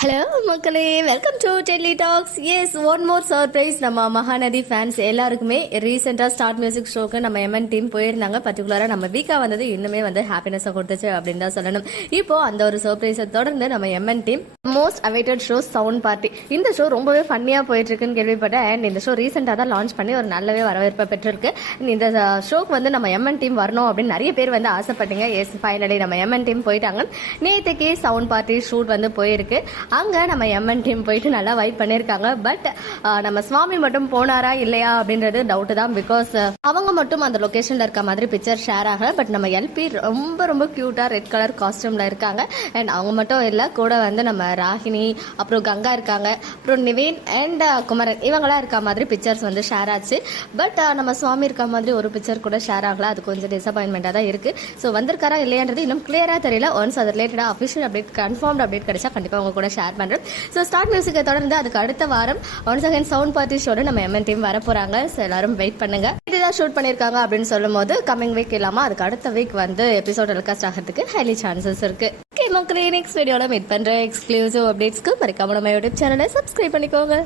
Hello மக்களே, welcome to Delhi talks. Yes, one more surprise. நம்ம Mahanadhi fans எல்லாருக்குமே ரீசெண்டாக ஸ்டார்ட் மியூசிக் ஷோக்கு நம்ம எம்என் டீம் போயிருந்தாங்க. பர்டிகுலராக நம்ம வீக்கா வந்தது இன்னுமே ஹாப்பினஸை கொடுத்துச்சு அப்படின்னு தான் சொல்லணும். இப்போ அந்த ஒரு சர்ப்ரைஸை தொடர்ந்து நம்ம MN team most awaited show sound party. இந்த ஷோ ரொம்பவே ஃபன்னியாக போயிட்டு இருக்குன்னு கேள்விப்பட்டேன். அண்ட் இந்த ஷோ ரீசெண்டாக தான் லான்ச் பண்ணி ஒரு நல்லவே வரவேற்பை பெற்றிருக்கு. இந்த ஷோக்கு நம்ம எம்என் டீம் வரணும் அப்படின்னு நிறைய பேர் ஆசைப்பட்டீங்க. எஸ், ஃபைனலி நம்ம எம்என் டீம் போயிட்டாங்க. நேற்றுக்கே சவுண்ட் பார்ட்டி ஷூட் போயிருக்கு. அங்க நம்ம எம்என் டீம் போயிட்டு நல்லா வைப் பண்ணிருக்காங்க. பட் நம்ம சுவாமி மட்டும் போனாரா இல்லையா அப்படின்றது டவுட் தான். பிகாஸ் அவங்க மட்டும் அந்த லொகேஷன்ல இருக்க மாதிரி பிக்சர் ஷேர் ஆகல. பட் நம்ம எல்பி ரொம்ப ரொம்ப கியூட்டா ரெட் கலர் காஸ்டியூம்ல இருக்காங்க. அண்ட் அவங்க மட்டும் இல்ல, கூட நம்ம ராகினி, அப்புறம் கங்கா இருக்காங்க, அப்புறம் நிவேன் அண்ட் குமரன் இவங்களாம் இருக்க மாதிரி பிக்சர்ஸ் ஷேர் ஆச்சு. பட் நம்ம சுவாமி இருக்க மாதிரி ஒரு பிக்சர் கூட ஷேர் ஆகல. அது கொஞ்சம் டிசப்பாயின்மெண்டா தான் இருக்கு. ஸோ வந்திருக்காரா இல்லையான்றது இன்னும் கிளியரா தெரியல. ஒன்ஸ் அது ரிலேட்டடா அஃபிஷியல் அப்டேட், கன்ஃபார்ம்ட் அப்டேட் கிடைச்சா கண்டிப்பா உங்க கூட ஷேர் பண்றேன். ஸோ ஸ்டார்ட் மியூசிக்கை தொடர்ந்து அதுக்கு அடுத்த வாரம் ஒன்ஸ் அகைன் சவுண்ட் பார்ட்டி ஷோட நம்ம எம்என் டீம் வர போறாங்க. ஸோ எல்லாரும் வெயிட் பண்ணுங்க. இதுதான் ஷூட் பண்ணிருக்காங்க அப்படின்னு சொல்லும் போது கமிங் வீக் இல்லாம அதுக்கு அடுத்த வீக் எபிசோட் டெலிகாஸ்ட் ஆகிறதுக்கு ஹைலி சான்சஸ் இருக்கு. ஓகே மக்களே, நெக்ஸ்ட் வீடியோல மீட் பண்ற எக்ஸ்க்ளூசிவ் அப்டேட்ஸ்க்கு மறக்காம நம்ம யூடியூப் சேனலை சப்ஸ்கிரைப் பண்ணிக்கோங்க.